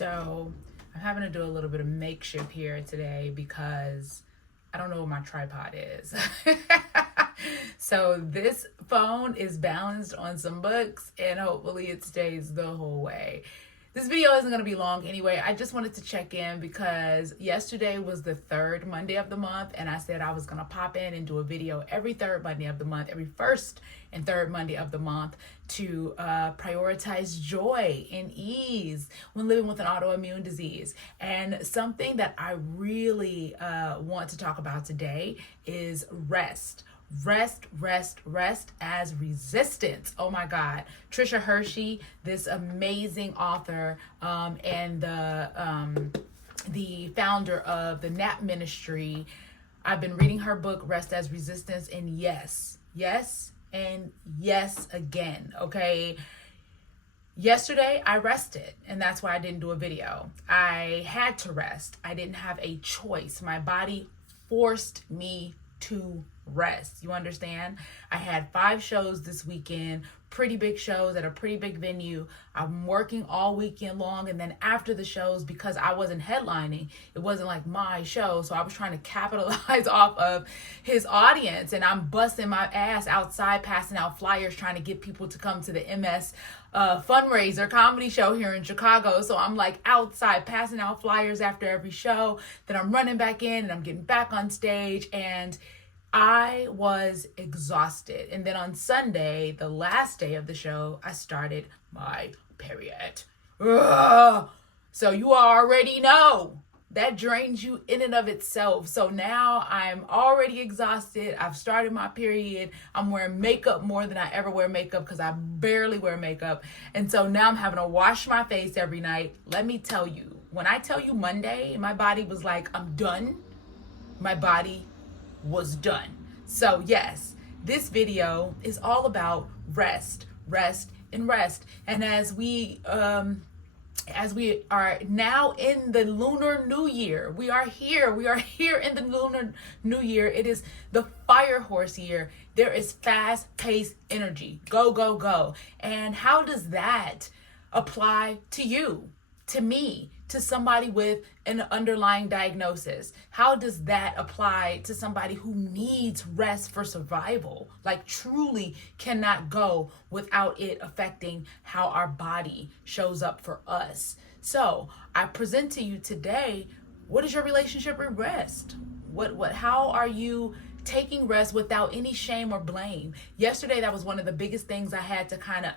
So I'm having to do a little bit of makeshift here today because I don't know what my tripod is. So this phone is balanced on some books and hopefully it stays the whole way. This video isn't going to be long anyway. I just wanted to check in because yesterday was the third Monday of the month, and I said I was going to pop in and do a video every third Monday of the month, every first and third Monday of the month to prioritize joy and ease when living with an autoimmune disease. And something that I really want to talk about today is rest. Rest as resistance. Oh my God. Trisha Hershey, this amazing author and the founder of the NAP Ministry. I've been reading her book, Rest as Resistance, and yes, and yes again, okay? Yesterday, I rested, and that's why I didn't do a video. I had to rest. I didn't have a choice. My body forced me to rest. You understand? I had 5 shows this weekend, pretty big shows at a pretty big venue. I'm working all weekend long, and then after the shows, because I wasn't headlining, it wasn't like my show, so I was trying to capitalize off of his audience, and I'm busting my ass outside passing out flyers trying to get people to come to the MS fundraiser comedy show here in Chicago. So I'm like outside passing out flyers after every show, then I'm running back in and I'm getting back on stage, and I was exhausted. And then on Sunday, the last day of the show, I started my period. Ugh. So you already know that drains you in and of itself. So now I'm already exhausted. I've started my period. I'm wearing makeup more than I ever wear makeup because I barely wear makeup. And so now I'm having to wash my face every night. Let me tell you, when I tell you Monday, my body was like, I'm done. My body was done. So yes, this video is all about rest. And as we are now in the Lunar New Year, we are here in the Lunar New Year. It is the fire horse year. There is fast-paced energy. Go. And how does that apply to you, to me, to somebody with an underlying diagnosis? How does that apply to somebody who needs rest for survival? Like truly cannot go without it affecting how our body shows up for us. So I present to you today, what is your relationship with rest? How are you taking rest without any shame or blame? Yesterday, that was one of the biggest things I had to kind of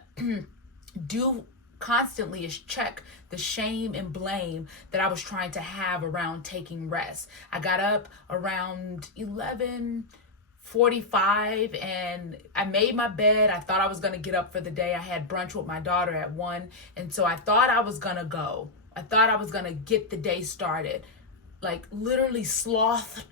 do constantly, is check the shame and blame that I was trying to have around taking rest. I got up around 11:45 and I made my bed. I thought I was going to get up for the day. I had brunch with my daughter at 1, and so I thought I was going to go. I thought I was going to get the day started. Like literally slothed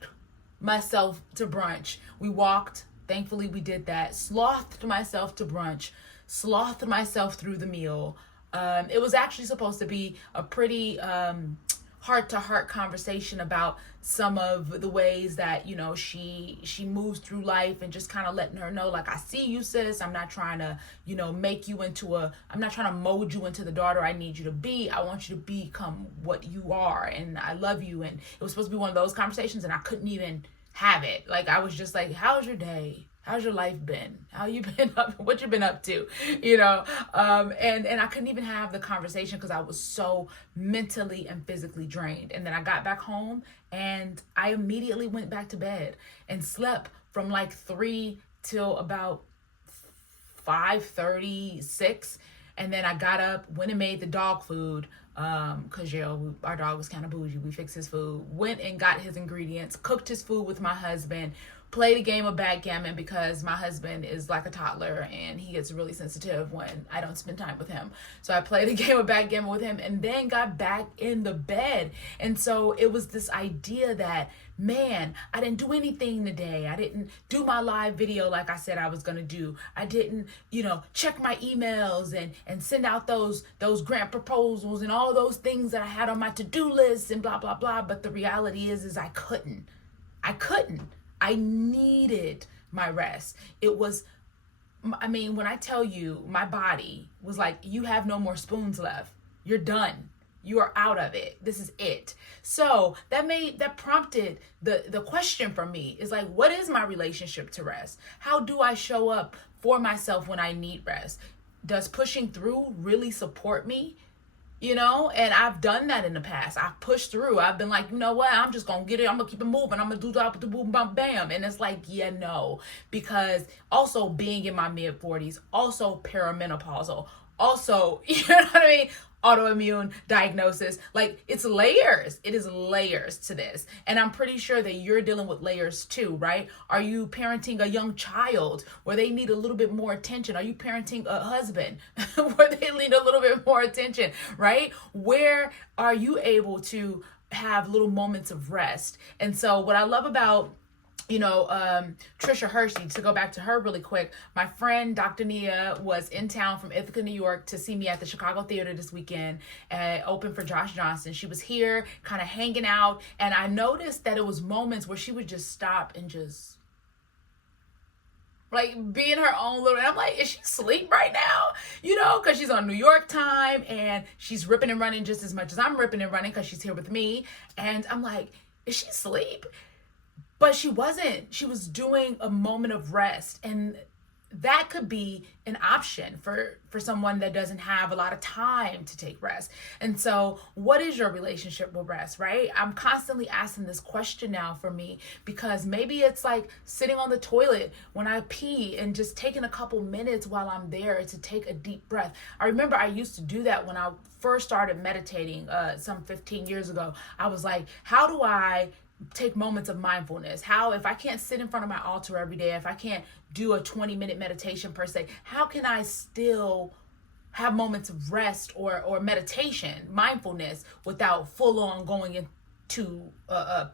myself to brunch. We walked. Thankfully, we did that. Slothed myself to brunch. Slothed myself through the meal. It was actually supposed to be a pretty heart-to-heart conversation about some of the ways that, you know, she moves through life, and just kind of letting her know, like, I see you, sis. I'm not trying to, you know, I'm not trying to mold you into the daughter I need you to be. I want you to become what you are, and I love you. And it was supposed to be one of those conversations, and I couldn't even have it. Like, I was just like, how's your day? How's your life been? How you been up? What you been up to? You know, and I couldn't even have the conversation because I was so mentally and physically drained. And then I got back home and I immediately went back to bed and slept from like 3 till about 5:36. And then I got up, went and made the dog food. Cause our dog was kind of bougie. We fixed his food, went and got his ingredients, cooked his food with my husband, played a game of backgammon because my husband is like a toddler and he gets really sensitive when I don't spend time with him. So I played a game of backgammon with him and then got back in the bed. And so it was this idea that, man, I didn't do anything today. I didn't do my live video like I said I was going to do. I didn't, you know, check my emails and send out those grant proposals and all those things that I had on my to-do list and blah, blah, blah. But the reality is I couldn't. I needed my rest. It was, I mean, when I tell you, my body was like, you have no more spoons left. You're done. You are out of it. This is it. So that prompted the question for me is like, what is my relationship to rest? How do I show up for myself when I need rest? Does pushing through really support me? And I've done that in the past. I've pushed through. I've been like, you know what? I'm just going to get it. I'm going to keep it moving. I'm going to do the boom, bam, bam. And it's like, yeah, no. Because also being in my mid 40s, also perimenopausal, also, you know what I mean? Autoimmune diagnosis. Like, it's layers. It is layers to this. And I'm pretty sure that you're dealing with layers too, right? Are you parenting a young child where they need a little bit more attention? Are you parenting a husband where they need a little bit more attention, right? Where are you able to have little moments of rest? And so what I love about Trisha Hershey, to go back to her really quick, my friend Dr. Nia was in town from Ithaca, New York to see me at the Chicago Theater this weekend, open for Josh Johnson. She was here kind of hanging out, and I noticed that it was moments where she would just stop and just like be in her own little, and I'm like, is she asleep right now? Because she's on New York time and she's ripping and running just as much as I'm ripping and running because she's here with me. And I'm like, is she asleep? But she wasn't. She was doing a moment of rest. And that could be an option for someone that doesn't have a lot of time to take rest. And so what is your relationship with rest, right? I'm constantly asking this question now for me, because maybe it's like sitting on the toilet when I pee and just taking a couple minutes while I'm there to take a deep breath. I remember I used to do that when I first started meditating some 15 years ago. I was like, how do I take moments of mindfulness? How, if I can't sit in front of my altar every day, if I can't do a 20-minute meditation per se, how can I still have moments of rest or meditation, mindfulness, without full on going into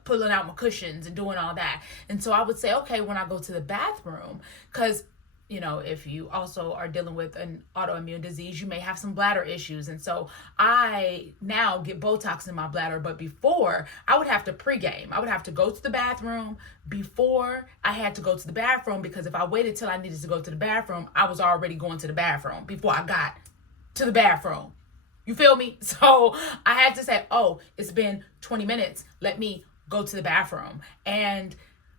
pulling out my cushions and doing all that? And so I would say, okay, when I go to the bathroom, because if you also are dealing with an autoimmune disease, you may have some bladder issues. And so I now get Botox in my bladder. But before, I would have to pregame. I would have to go to the bathroom before I had to go to the bathroom, because if I waited till I needed to go to the bathroom, I was already going to the bathroom before I got to the bathroom. You feel me? So I had to say, oh, it's been 20 minutes. Let me go to the bathroom. And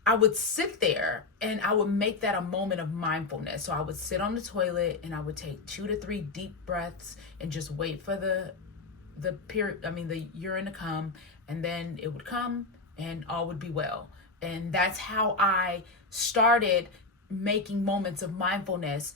I would sit there and I would make that a moment of mindfulness. So I would sit on the toilet and I would take 2 to 3 deep breaths and just wait for the urine to come, and then it would come and all would be well. And that's how I started making moments of mindfulness,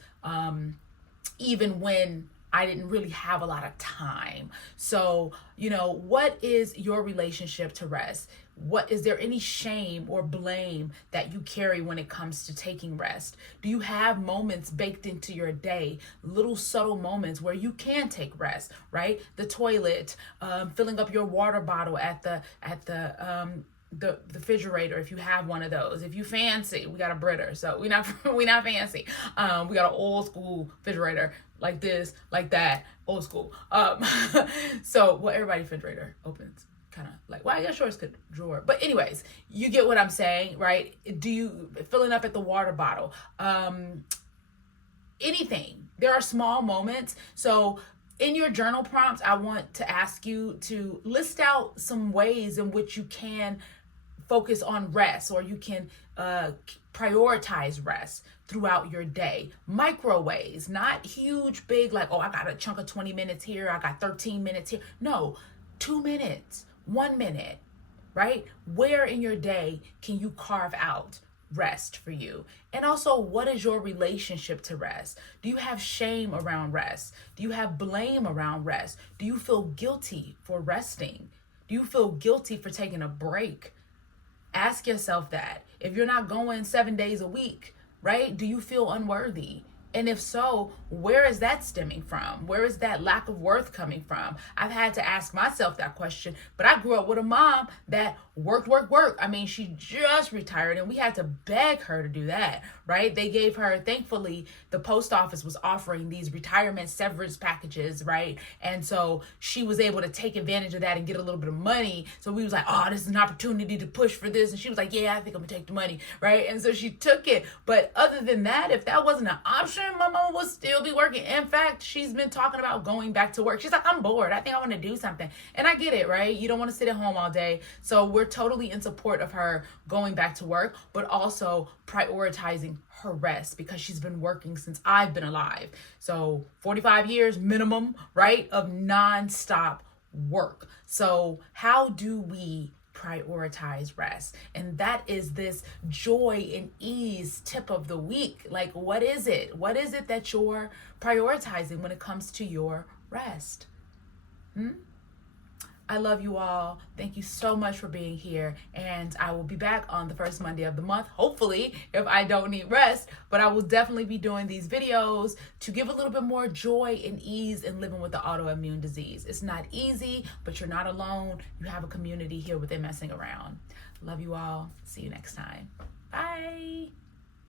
even when I didn't really have a lot of time. So, what is your relationship to rest? What is there any shame or blame that you carry when it comes to taking rest? Do you have moments baked into your day, little subtle moments where you can take rest, right? The toilet, filling up your water bottle at the refrigerator, if you have one of those. If you fancy, we got a Britter, so we not fancy. We got an old school refrigerator, like this, like that, old school. So everybody refrigerator opens kind of like, well, I guess yours could drawer. But anyways, you get what I'm saying, right? Do you filling up at the water bottle? Anything. There are small moments. So in your journal prompts, I want to ask you to list out some ways in which you can focus on rest, or you can prioritize rest throughout your day. Micro ways, not huge, big, like, oh, I got a chunk of 20 minutes here, I got 13 minutes here. No, 2 minutes, 1 minute, right? Where in your day can you carve out rest for you? And also, what is your relationship to rest? Do you have shame around rest? Do you have blame around rest? Do you feel guilty for resting? Do you feel guilty for taking a break? Ask yourself that. If you're not going 7 days a week, right? Do you feel unworthy? And if so, where is that stemming from? Where is that lack of worth coming from? I've had to ask myself that question, but I grew up with a mom that worked. I mean, she just retired and we had to beg her to do that, right? They gave her, thankfully, the post office was offering these retirement severance packages, right? And so she was able to take advantage of that and get a little bit of money. So we was like, oh, this is an opportunity to push for this. And she was like, yeah, I think I'm gonna take the money, right? And so she took it. But other than that, if that wasn't an option sure my mama will still be working. In fact, she's been talking about going back to work. She's like, I'm bored. I think I want to do something. And I get it, right? You don't want to sit at home all day. So we're totally in support of her going back to work, but also prioritizing her rest because she's been working since I've been alive. So 45 years minimum, right, of nonstop work. So how do we prioritize rest? And that is this joy and ease tip of the week. Like, what is it? What is it that you're prioritizing when it comes to your rest? I love you all. Thank you so much for being here. And I will be back on the first Monday of the month, hopefully, if I don't need rest. But I will definitely be doing these videos to give a little bit more joy and ease in living with the autoimmune disease. It's not easy, but you're not alone. You have a community here within Messing Around. Love you all. See you next time. Bye.